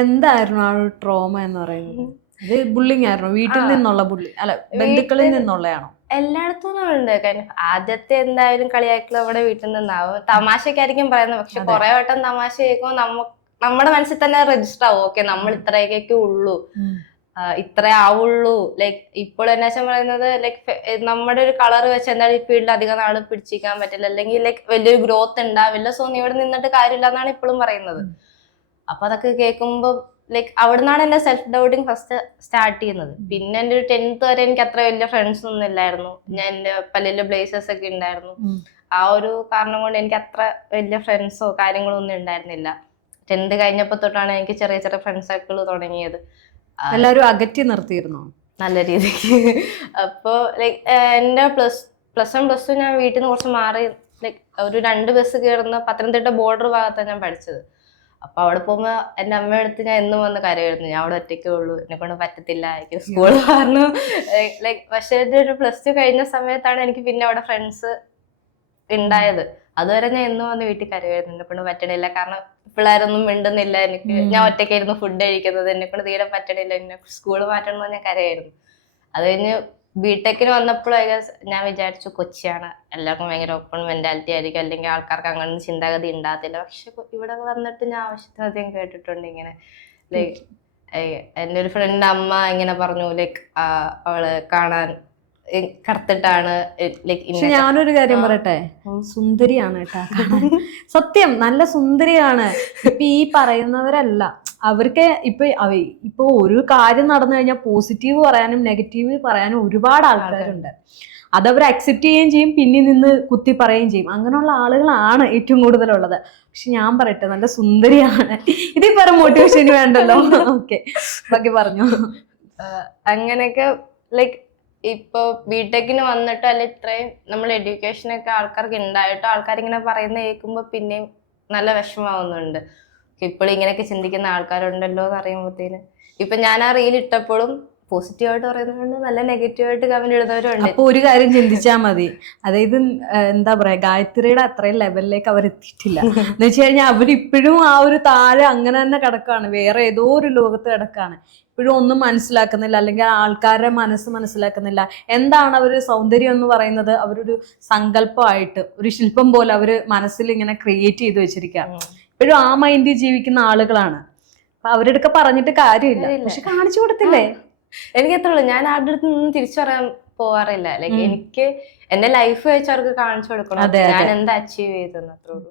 എന്തായിരുന്നു ആ ഒരു ട്രോമ എന്ന് പറയുന്നത്? ഇത് ബുള്ളിങ് ആയിരുന്നു? വീട്ടിൽ നിന്നുള്ള ബുള്ളി അല്ല ബന്ധുക്കളിൽ നിന്നുള്ളതാണോ? എല്ലായിടത്തും ഉണ്ട്. കാരണം ആദ്യത്തെ എന്തായാലും കളിയാക്കൽ നമ്മുടെ വീട്ടിൽ നിന്നാവും. തമാശക്കായിരിക്കും പറയുന്നത്, പക്ഷെ കുറെ വട്ടം തമാശ കേൾക്കുമ്പോൾ നമ്മുടെ മനസ്സിൽ തന്നെ രജിസ്റ്റർ ആവും. ഓക്കെ, നമ്മൾ ഇത്രയൊക്കെ ഉള്ളൂ, ഇത്രേ ആവുള്ളൂ. ലൈക്ക് ഇപ്പോൾ എന്നാ പറയുന്നത്, ലൈക്ക് നമ്മുടെ ഒരു കളർ വെച്ച് എന്തായാലും ഈ ഫീൽഡിൽ അധികം നാള് പിടിച്ചിരിക്കാൻ പറ്റില്ല, അല്ലെങ്കിൽ ലൈക്ക് വലിയൊരു ഗ്രോത്ത് ഉണ്ടാവില്ല, സോ നീ ഇവിടെ നിന്നിട്ട് കാര്യമില്ല എന്നാണ് ഇപ്പോഴും പറയുന്നത്. അപ്പൊ അതൊക്കെ കേൾക്കുമ്പോ ലൈക്ക് അവിടെ നിന്നാണ് എന്റെ സെൽഫ് ഡൗട്ടിങ് ഫസ്റ്റ് സ്റ്റാർട്ട് ചെയ്യുന്നത്. പിന്നെ എന്റെ ഒരു 10th വരെ എനിക്ക് അത്ര വലിയ ഫ്രണ്ട്സ് ഒന്നും ഇല്ലായിരുന്നു. ഞാൻ എന്റെ പല്ലില് ബ്ലേസേഴ്സ് ഒക്കെ ഉണ്ടായിരുന്നു. ആ ഒരു കാരണം കൊണ്ട് എനിക്ക് അത്ര വലിയ ഫ്രണ്ട്സോ കാര്യങ്ങളോ ഒന്നും ഉണ്ടായിരുന്നില്ല. 10th കഴിഞ്ഞപ്പോ തൊട്ടാണ് എനിക്ക് ചെറിയ ചെറിയ ഫ്രണ്ട് സർക്കിൾ തുടങ്ങിയത്. എല്ലാവരും അകറ്റി നിർത്തിയിരുന്നോ? നല്ല രീതിക്ക്. അപ്പോ ലൈക്ക് എന്റെ പ്ലസ് 1 പ്ലസ് 2 ഞാൻ വീട്ടിൽ നിന്ന് കുറച്ച് മാറി, ലൈക്ക് ഒരു 2 ബസ് കയറുന്ന പത്തനംതിട്ട ബോർഡർ ഭാഗത്താണ് ഞാൻ പഠിച്ചത്. അപ്പൊ അവിടെ പോകുമ്പോ എന്റെ അമ്മയടുത്ത് ഞാൻ എന്നും വന്ന് കരയായിരുന്നു, ഞാൻ അവിടെ ഒറ്റയ്ക്കേ ഉള്ളൂ, എന്നെ കൊണ്ട് പറ്റത്തില്ല, എനിക്ക് സ്കൂൾ കാരണം ലൈക്ക്. പക്ഷെ ഒരു പ്ലസ് 2 കഴിഞ്ഞ സമയത്താണ് എനിക്ക് പിന്നെ അവിടെ ഫ്രണ്ട്സ് ഉണ്ടായത്. അതുവരെ ഞാൻ എന്നും വന്ന് വീട്ടിൽ കരയായിരുന്നു, എന്നെ കൊണ്ട് പറ്റണില്ല, കാരണം പിള്ളേരൊന്നും മിണ്ടുന്നില്ല, എനിക്ക് ഞാൻ ഒറ്റയ്ക്കായിരുന്നു ഫുഡ് കഴിക്കുന്നത്, എന്നെ കൊണ്ട് തീരെ പറ്റണില്ല, എന്നെ സ്കൂള് മാറ്റണമെന്ന് ഞാൻ കരയായിരുന്നു. അത് കഴിഞ്ഞ് ബിടെക്കിന് വന്നപ്പോൾ ഞാൻ വിചാരിച്ചു കൊച്ചിയാണ്, എല്ലാവർക്കും ഭയങ്കര ഓപ്പൺ മെന്റാലിറ്റി ആയിരിക്കും, അല്ലെങ്കിൽ ആൾക്കാർക്ക് അങ്ങനെ ചിന്താഗതി ഉണ്ടാകത്തില്ല. പക്ഷെ ഇവിടെ വന്നിട്ട് ഞാൻ ആവശ്യത്തിനധികം കേട്ടിട്ടുണ്ട് ഇങ്ങനെ. ലൈക്ക് എൻ്റെ ഒരു ഫ്രണ്ട് അമ്മ ഇങ്ങനെ പറഞ്ഞു, ലൈക്ക് അവള് കാണാൻ കറുത്തിട്ടാണ്. പക്ഷെ ഞാനൊരു കാര്യം പറയട്ടെ, സുന്ദരിയാണ് കേട്ടാ, സത്യം നല്ല സുന്ദരിയാണ്. ഇപ്പൊ ഈ പറയുന്നവരല്ല, അവർക്ക് ഇപ്പൊ ഒരു കാര്യം നടന്നു കഴിഞ്ഞാൽ പോസിറ്റീവ് പറയാനും നെഗറ്റീവ് പറയാനും ഒരുപാട് ആൾക്കാരുണ്ട്. അതവർ അക്സെപ്റ്റ് ചെയ്യുകയും ചെയ്യും, പിന്നിൽ നിന്ന് കുത്തി പറയുകയും ചെയ്യും. അങ്ങനെയുള്ള ആളുകളാണ് ഏറ്റവും കൂടുതലുള്ളത്. പക്ഷെ ഞാൻ പറയട്ടെ, നല്ല സുന്ദരിയാണ്. ഇതിൽ പറ മോട്ടിവേഷൻ വേണ്ടല്ലോ. ഓക്കെ, ബാക്കി പറഞ്ഞു. അങ്ങനെയൊക്കെ ലൈക്ക് ഇപ്പൊ ബിടെക്കിന് വന്നിട്ടോ അല്ലെ ഇത്രയും നമ്മൾ എഡ്യൂക്കേഷനൊക്കെ ആൾക്കാർക്ക് ഉണ്ടായിട്ടോ ആൾക്കാരിങ്ങനെ പറയുന്ന കേൾക്കുമ്പോ പിന്നെയും നല്ല വിഷമാവുന്നുണ്ട്. ഇപ്പോഴും ഇങ്ങനെയൊക്കെ ചിന്തിക്കുന്ന ആൾക്കാരുണ്ടല്ലോ എന്ന് അറിയുമ്പോഴത്തേന്. ഇപ്പൊ ഞാൻ ആ റീൽ ഇട്ടപ്പോഴും പോസിറ്റീവായിട്ട് പറയുന്നവരുണ്ട്, നല്ല നെഗറ്റീവായിട്ട് കമന്റ് ഇടുന്നവരുണ്ട്. അപ്പൊ ഒരു കാര്യം ചിന്തിച്ചാൽ മതി, അതായത് എന്താ പറയാ, ഗായത്രിയുടെ അത്രയും ലെവലിലേക്ക് അവർ എത്തിയിട്ടില്ല എന്ന് വെച്ച് കഴിഞ്ഞാൽ അവരിപ്പോഴും ആ ഒരു താഴെ അങ്ങനെ തന്നെ കിടക്കാണ്, വേറെ ഏതോ ഒരു ലോകത്ത് കിടക്കാണ്. ഇപ്പോഴും ഒന്നും മനസ്സിലാക്കുന്നില്ല, അല്ലെങ്കിൽ ആൾക്കാരുടെ മനസ്സ് മനസ്സിലാക്കുന്നില്ല. എന്താണ് അവര് സൗന്ദര്യം എന്ന് പറയുന്നത്? അവരൊരു സങ്കല്പമായിട്ട് ഒരു ശില്പം പോലെ അവര് മനസ്സിൽ ഇങ്ങനെ ക്രിയേറ്റ് ചെയ്ത് വെച്ചിരിക്കുക. ഇപ്പോഴും ആ മൈൻഡിൽ ജീവിക്കുന്ന ആളുകളാണ്. അപ്പൊ അവരുടെ പറഞ്ഞിട്ട് കാര്യമില്ല, പക്ഷെ കാണിച്ചു കൊടുത്തില്ലേ? എനിക്ക് എത്ര ഉള്ളൂ, ഞാൻ ആരുടെ അടുത്ത് നിന്നും തിരിച്ചു പറയാൻ പോവാറില്ല. ലൈക്ക് എനിക്ക് എന്റെ ലൈഫ് വെച്ച് അവർക്ക് കാണിച്ചു കൊടുക്കണം ഞാൻ എന്താ അച്ചീവ് ചെയ്തെന്ന്, അത്രേ ഉള്ളൂ.